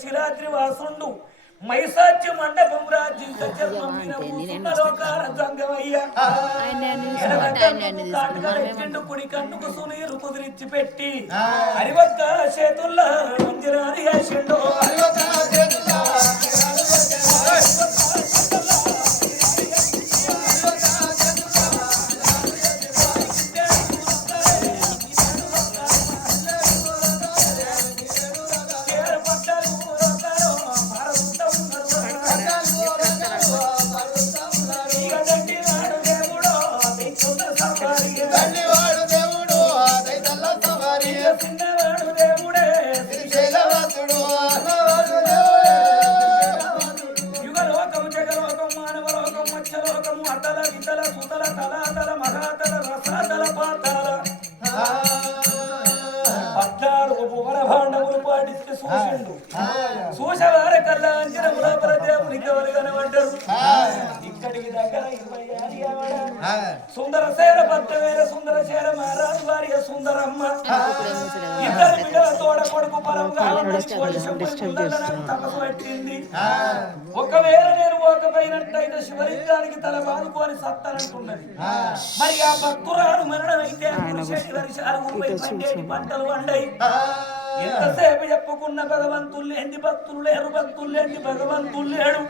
శిరాద్రి వాసుండు మైసాచ్య మండపం రాజ్యం కుడి కన్నుకు సునీరు కుదిరిచ్చి పెట్టి హరివక్క చేతుల్లో మంజిరాని వేసిండు చూసేవారే కల్లా అంజనముల పరదేవునికి ఎవరు కనబడ్డారు ఇక్కడికి దగ్గర 20 సుందర సేర భర్త వేర సుందర చేర మహారాజు భార్య సుందరమ్మ ఇద్దరు బిడ్డల తోడ కొడుకు పరంగా తపస్సు పెట్టింది ఒకవేళ నేను ఓకపోయినట్టయితే శివలింగానికి తల బాదుకొని సత్తానంటున్నది మరి ఆ భక్తురాలు మరణమైతే పంటలు వండాయి ఎంతసేపు చెప్పుకున్న భగవంతులు లేని భక్తులు లేరు భక్తులు లేని భగవంతులు లేడు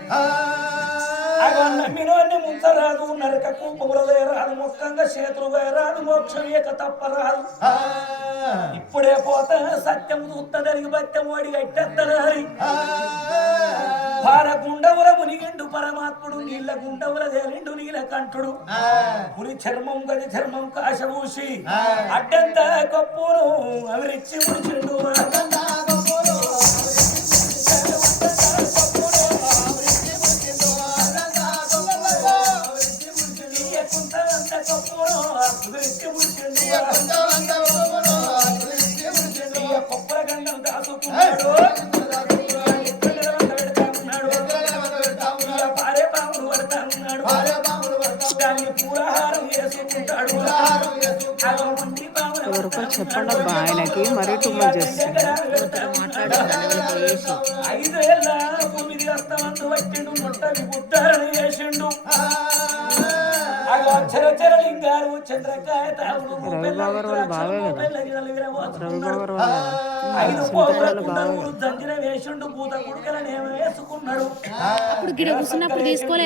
నమ్మినోన్ని ముంచరాదు నరక కూపములదే రాదు మొక్కంగా చేతులుగా రాదు మోక్షం ఏక తప్పరాదు ఇప్పుడే పోతా సత్యం చూస్తదరికి బత్యం ఓడి గట్టెత్తదారి భార గుండవుల మునిగిండు పరమాత్ముడు నీళ్ళ గుండవుల దేలిండు నీల కంఠుడు పురి చర్మం గది చర్మం కాశభూషి అడ్డంత కప్పును అవిరిచ్చి ముడిచిండు కొప్పల గండం దాచుకున్నాడు చెప్పండి అబ్బా ఆయనకి మరీ టుమ్మలు చేస్తుంది 5 ఏళ్ళ 9 అస్తమందు వచ్చిండు నొట్టని ఉద్ధారణ చేసిండు అక్షరచరలింగారు చంద్రకాయ దంజన వేసిండు పూత కుడుకలనేమో వేసుకున్నాడు.